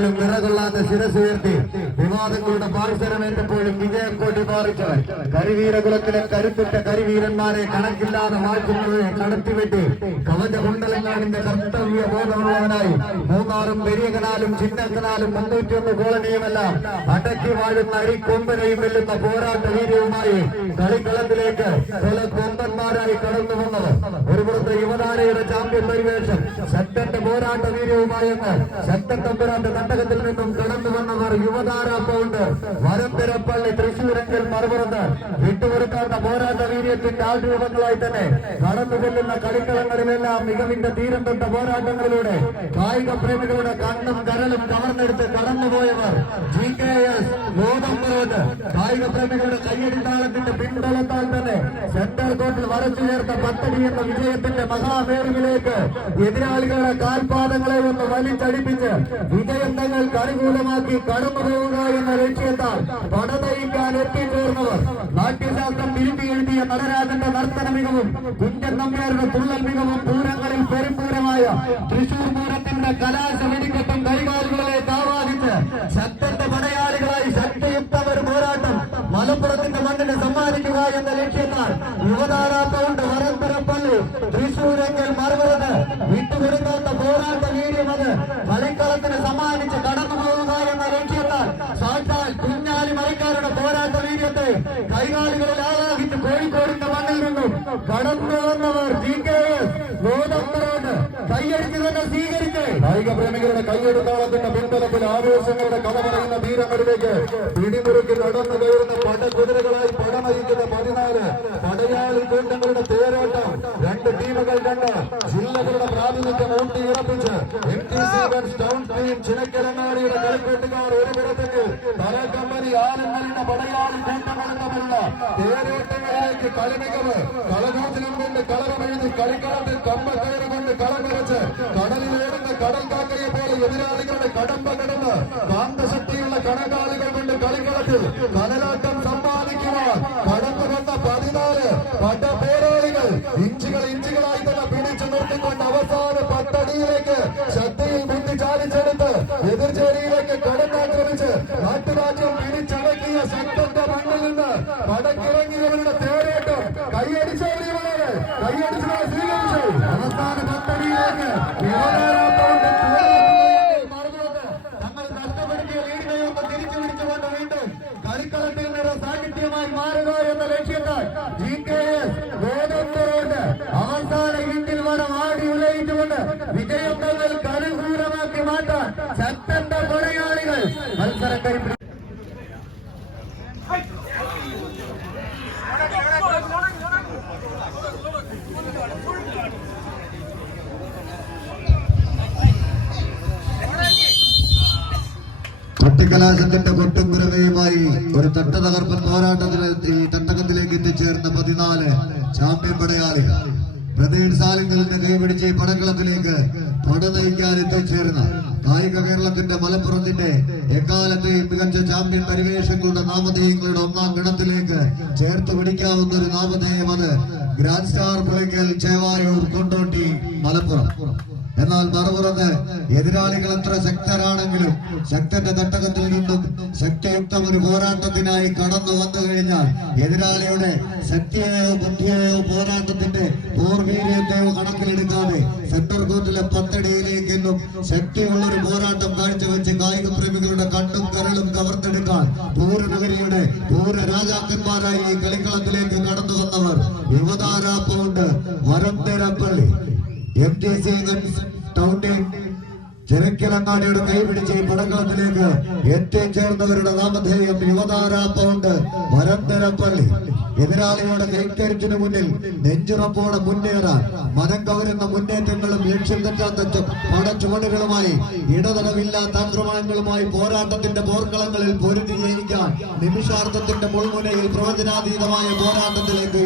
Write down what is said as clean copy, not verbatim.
നിറകൊള്ളാത്ത ശിരസുയർത്തി വിവാദങ്ങളുടെ പാഴ്സരമേറ്റപ്പോഴും വിജയക്കോട്ടി പാറിച്ചവൻ കരിവീരകുലത്തിലെ കരുത്തുറ്റ കരിവീരന്മാരെ കണക്കില്ലാതെ മാറ്റുന്നതിനെ കടത്തിവിട്ട് കവചകുണ്ടലങ്ങാടിന്റെ കർത്തവ്യ ബോധമുള്ളവനായി മൂന്നാറും പെരിയകനാലും ചിന്നക്കനാലും 301 കോളനിയുമെല്ലാം അടക്കി വാഴുന്ന അരിക്കൊമ്പനെയും വെല്ലുന്ന പോരാട്ട വീര്യവുമായി കളിക്കളത്തിലേക്ക് പല കൊമ്പന്മാരായി കടന്നു വന്നവർ ഒരു പുറത്ത് യുവതാരയുടെ ചാമ്പ്യൻ പരിവേഷം ശക്തന്റെ പോരാട്ട വീര്യവുമായെന്ന് ശക്തൻ തമ്പുരാന്റെ തട്ടകത്തിൽ നിന്നും കടന്നു വന്നവർ യുവതാര പൗണ്ട് വരന്തരപ്പള്ളി തൃശൂരെങ്കിൽ മറുപുറത്ത് വിട്ടുകൊടുക്കാത്ത പോരാട്ട വീര്യത്തിന്റെ ആൾരൂപങ്ങളായി തന്നെ കടന്നു ചെല്ലുന്ന കളിക്കളങ്ങളിലെല്ലാം മികവിന്റെ തീരം തൊട്ട പോരാട്ടങ്ങളിലൂടെ കായിക പ്രേമികളുടെ കണ്ണും കരലും കവർന്നെടുത്ത് കടന്നുപോയവർ GKS ഗോതമ്പറോട്ട് കായിക പ്രേമികളുടെ കയ്യടിത്താളത്തിന്റെ പിൻബലത്താൽ തന്നെ സെന്റർ കോർട്ടിൽ വരച്ചു ചേർത്ത 10 എന്ന വിജയത്തിന്റെ മഹാമേറുവിലേക്ക് എതിരാളികളുടെ കാൽപാദങ്ങളെ ഒന്ന് വലിച്ചടിപ്പിച്ച് വിജയം തങ്ങൾക്ക് അനുകൂലമാക്കി കടന്നുപോവുക എന്ന ലക്ഷ്യത്താൽ പടനയിക്കാൻ എത്തിച്ചേർന്നവർ നാട്യശാസ്ത്രം തിരുമ്പി എഴുതിയ നടരാജന്റെ നർത്തന മികവും കുഞ്ചൻ നമ്പ്യാരുടെ തുള്ളൽ മികവും പൂരങ്ങളിൽ പെരുമ്പൂരമായ തൃശൂർ പൂരത്തിന്റെ കലാശ വെടിക്കെട്ടും കൈകാലുകളെ ആവാഹിച്ച് ശക്തന്റെ പടയാളികളായി ശക്തിയുക്ത ഒരു പോരാട്ടം മലപ്പുറത്തിന്റെ മണ്ണിന് സമ്മാനിക്കുക എന്ന ലക്ഷ്യത്താൽ യുവതാര പൗണ്ട് വരന്തരപ്പള്ളി തൃശൂരെങ്കിൽ മറുപുറത്ത് വിട്ടുകൊടുക്കാത്ത പോരാട്ട വീര്യം അത് കളിക്കളത്തിന് സമ്മാനിച്ച് കടന്നു പോകുക എന്ന ലക്ഷ്യത്താൽ സാക്ഷാൽ കുഞ്ഞാലി മറിക്കാരുടെ പോരാട്ട വീര്യത്തെ കൈകാലുകളിൽ ആവാഹിച്ച് കോഴിക്കോടിന്റെ മണ്ണിൽ നിന്നും കടന്നു വന്നവർ GKS ഗോതമ്പറോട്ട് കൈയടിച്ച് തന്നെ സ്വീകരിച്ച് കായിക പ്രേമികളുടെ കൈയെടുത്താളത്തിന്റെ പിൻബലത്തിൽ ആവേശങ്ങളുടെ കഥ പറയുന്ന തീരങ്ങളിലേക്ക് പിടിമുറുക്കി നടന്നു കയറുന്ന പടകുതിരകളായി പടമരിക്കുന്ന 14 പടയാളി കൂട്ടങ്ങളുടെ തേരോട്ടം 2 ടീമുകൾ കണ്ട് ജില്ലകളുടെ പ്രാതിനിധ്യം ഊട്ടിയുറപ്പിച്ച് MTC ടൗൺ ടീം ചിനക്കരങ്ങാടിയുടെ കളിക്കൂട്ടുകാർ ഒരു പുറത്തേക്ക് പല കമ്പനി ആനന്ദലിന്റെ പടയാളി കൂട്ടങ്ങളും തമ്മിലുള്ള തേരോട്ടങ്ങളിലേക്ക് കളിമികവ് കളകൂത്തിലും കൊണ്ട് കളറമെഴുതി കളിക്കളത്തിൽ കമ്പക്കയറ് കൊണ്ട് കളം നിറച്ച് കടലിലേറുന്ന കടൽ കാക്കയെ പോലെ എതിരാളികളുടെ കടമ്പ കടന്ന് കാന്തശക്തിയുള്ള കണക്കാളികൾ കൊണ്ട് കളിക്കളത്തിൽ കലലാട്ടം സമ്പാദിക്കുവാൻ കടന്നു വന്ന 14 പട പോരാളികൾ ഇഞ്ചുകളായി തന്നെ പിടിച്ചു നിർത്തിക്കൊണ്ട് അവസാന 10 അടിയിലേക്ക് ശക്തിയിൽ ബുദ്ധി ചാലിച്ചെടുത്ത് എതിർചേരിയിലേക്ക് കടന്നാക്രമിച്ച് നാട്ടുരാജ്യം പിടിച്ചടക്കിയ ശക്തന്റെ മണ്ണിൽ നിന്ന് പടക്കിറങ്ങിയവരുടെ തേരോട്ടം കൈയടിച്ചു സ്വീകരിച്ചു അവസാന 10 അടിയിലേക്ക് തങ്ങൾ നഷ്ടപ്പെടുത്തിയ ലീഡിനെയൊക്കെ തിരിച്ചു പിടിച്ചുകൊണ്ട് വീണ്ടും കളിക്കളത്തിൽ നിന്ന് സാന്നിധ്യമായി മാറുക എന്ന ലക്ഷ്യത്താൽ GKS ഗോതമ്പറോട്ട് അവസാന ഇഞ്ചിൽ വരം ആടി ഉലയിച്ചുകൊണ്ട് വിജയം തങ്ങൾക്ക് അനുകൂലമാക്കി മാറ്റാൻ ശക്തന്റെ പടയാളികൾ മത്സരം കൈപ്പിടി കലാശത്തിന്റെ കൊട്ടും കുരവയുമായി ഒരു തട്ടതകർപ്പൻ പോരാട്ടത്തിൽ ഈ തട്ടകത്തിലേക്ക് എത്തിച്ചേർന്ന 14 ചാമ്പ്യൻ പടയാളികൾ ബ്രദീൻ സാലിംഗലിന്റെ കൈപിടിച്ച് ഈ പടക്കളത്തിലേക്ക് പട നയിക്കാൻ എത്തിച്ചേർന്ന കായിക കേരളത്തിന്റെ മലപ്പുറത്തിന്റെ എക്കാലത്തെയും മികച്ച ചാമ്പ്യൻ പരിവേഷങ്ങളുടെ നാമധേയങ്ങളുടെ 1ാം ഗണത്തിലേക്ക് ചേർത്ത് പിടിക്കാവുന്ന ഒരു നാമധേയം അത് ഗ്രാൻഡ് സ്റ്റാർ പുളിക്കൽ ചേവായൂർ കൊണ്ടോട്ടി മലപ്പുറം. എന്നാൽ മറുപുറത്ത് എതിരാളികൾ എത്ര ശക്തരാണെങ്കിലും ശക്തന്റെ തട്ടകത്തിൽ നിന്നും ശക്തിയുക്തം ഒരു പോരാട്ടത്തിനായി കടന്നു വന്നു കഴിഞ്ഞാൽ എതിരാളിയുടെ ശക്തിയെയോ ബുദ്ധിയെയോ പോരാട്ടത്തിന്റെ പോർവീര്യത്തെയോ കണക്കിലെടുക്കാതെ സെന്റർ കോർട്ടിലെ 10 അടിയിലേക്കെന്നും ശക്തിയുള്ളൊരു പോരാട്ടം കാഴ്ചവെച്ച് കായിക പ്രേമികളുടെ കണ്ണും കരളും കവർന്നെടുക്കാൻ പൂരനഗരിയുടെ പൂര രാജാക്കന്മാരായി ഈ കളിക്കളത്തിലേക്ക് കടന്നു വന്നവർ യുവതാര പൗണ്ട് വരന്തരപ്പള്ളി MTC ടൗൺ ടീം ചിനക്കരങ്ങാടിയുടെ കൈപിടിച്ച് ഈ പടക്കളത്തിലേക്ക് എത്തിച്ചേർന്നവരുടെ നാമധേയം യുവതാര പൗണ്ട് വരന്തരപ്പള്ളി. എതിരാളിയുടെ കൈക്കരുത്തിനു മുന്നിൽ നെഞ്ചുറപ്പോടെ മുന്നേറാൻ മനം കവരുന്ന മുന്നേറ്റങ്ങളും ലക്ഷ്യം തെറ്റാത്ത പടച്ചുവടുകളുമായി ഇടതടവില്ലാത്ത ആക്രമണങ്ങളുമായി പോരാട്ടത്തിന്റെ പോർക്കളങ്ങളിൽ പൊരുതി ജയിക്കാൻ നിമിഷാർത്ഥത്തിന്റെ മുൾമുനയിൽ പ്രവചനാതീതമായ പോരാട്ടത്തിലേക്ക്